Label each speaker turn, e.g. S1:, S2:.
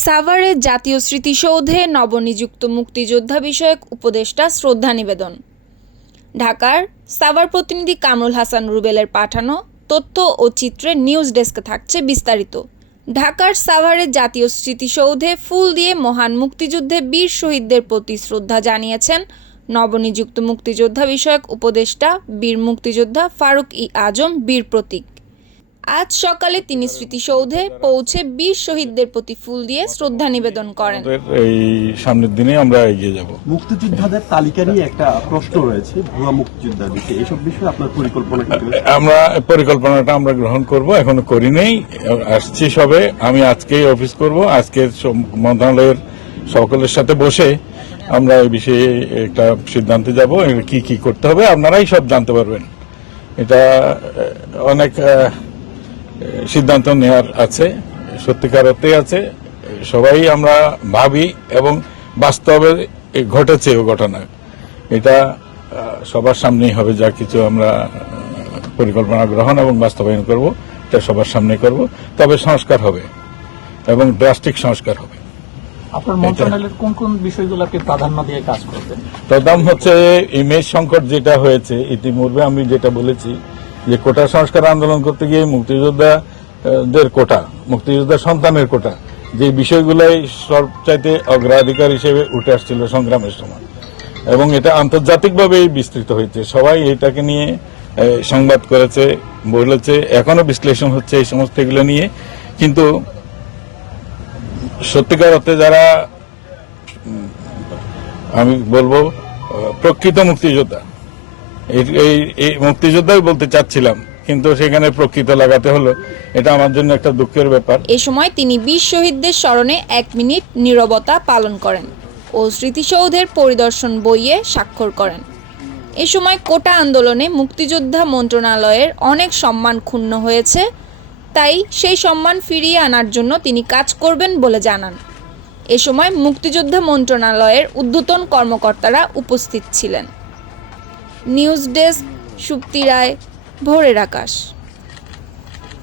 S1: সাভারে জাতীয় স্মৃতিসৌধে নবনিযুক্ত মুক্তিযোদ্ধা বিষয়ক উপদেষ্টা শ্রদ্ধা নিবেদন। ঢাকার সাভার প্রতিনিধি কামরুল হাসান রুবেলের পাঠানো তথ্য ও চিত্রে নিউজ ডেস্কে থাকছে বিস্তারিত। ঢাকার সাভারের জাতীয় স্মৃতিসৌধে ফুল দিয়ে মহান মুক্তিযুদ্ধে বীর শহীদদের প্রতি শ্রদ্ধা জানিয়েছেন নবনিযুক্ত মুক্তিযোদ্ধা বিষয়ক উপদেষ্টা, বীর মুক্তিযোদ্ধা ফারুক ই আজম, বীর প্রতীক। আজ সকালে তিনি স্মৃতিসৌধে পৌঁছে বীর শহীদদের প্রতি ফুল দিয়ে শ্রদ্ধা নিবেদন করেন।
S2: এই সামনের দিনে আমরা এগিয়ে যাব।
S3: মুক্তিযোদ্ধাদের তালিকা নিয়ে একটা প্রশ্ন রয়েছে ভুয়া মুক্তিযোদ্ধা বিষয়ে এসব বিষয়ে আপনার পরিকল্পনা কি
S2: আমরা পরিকল্পনাটা আমরা গ্রহণ করব এখনও করি নেই। আসছি সবে আমি আজকেই অফিস করব আজকে সব- মন্ত্রণালয়ের সকলের সাথে বসে আমরা এই বিষয়ে একটা সিদ্ধান্তে যাব কি কি করতে হবে আপনারাই সব জানতে পারবেন। এটা অনেক সিদ্ধান্ত নেওয়ার আছে সত্যিকার অর্থে আছে। সবাই আমরা ভাবি এবং বাস্তবে এ ঘটেছে ও ঘটনা। এটা সবার সামনেই হবে যা কিছু আমরা পরিকল্পনা গ্রহণ এবং বাস্তবায়ন করব এটা সবার সামনে করব। তবে সংস্কার হবে এবং ড্রাস্টিক সংস্কার হবে।
S4: আপনার মন্ত্রণালয়ের কোন কোন বিষয়গুলোকে প্রাধান্য দিয়ে কাজ করবেন?
S2: প্রথম হচ্ছে ইমেজ সংকট যেটা হয়েছে ইতিপূর্বে আমি যেটা বলেছি যে কোটা সংস্কার আন্দোলন করতে গিয়ে মুক্তিযোদ্ধাদের কোটা, মুক্তিযোদ্ধা সন্তানের কোটা, যে বিষয়গুলোই সবচাইতে অগ্রাধিকার হিসেবে উঠে আসছিল সংগ্রামের সময়। এবং এটা আন্তর্জাতিকভাবেই বিস্তৃত হয়েছে। সবাই এটাকে নিয়ে সংবাদ করেছে, বলেছে, এখনও বিশ্লেষণ হচ্ছে এই সমস্ত এগুলো নিয়ে। কিন্তু সত্যিকার অর্থে যারা আমি বলব প্রকৃত মুক্তিযোদ্ধা এই মুক্তিযোদ্ধাই বলতে চাচ্ছিলাম, কিন্তু সেখানে প্রকৃত লাগাতে হলো। এটা আমার জন্য একটা দুঃখের ব্যাপার।
S1: এ সময় তিনি বীর শহীদদের স্মরণে এক মিনিট নীরবতা পালন করেন ও স্মৃতিসৌধের পরিদর্শন বইয়ে স্বাক্ষর করেন। এ সময় কোটা আন্দোলনে মুক্তিযোদ্ধা মন্ত্রণালয়ের অনেক সম্মান ক্ষুণ্ণ হয়েছে, তাই সেই সম্মান ফিরিয়ে আনার জন্য তিনি কাজ করবেন বলে জানান। এ সময় মুক্তিযোদ্ধা মন্ত্রণালয়ের ঊর্ধ্বতন কর্মকর্তারা উপস্থিত ছিলেন। নিউজ ডেস্ক সুপ্তি রায় ভোরের আকাশ।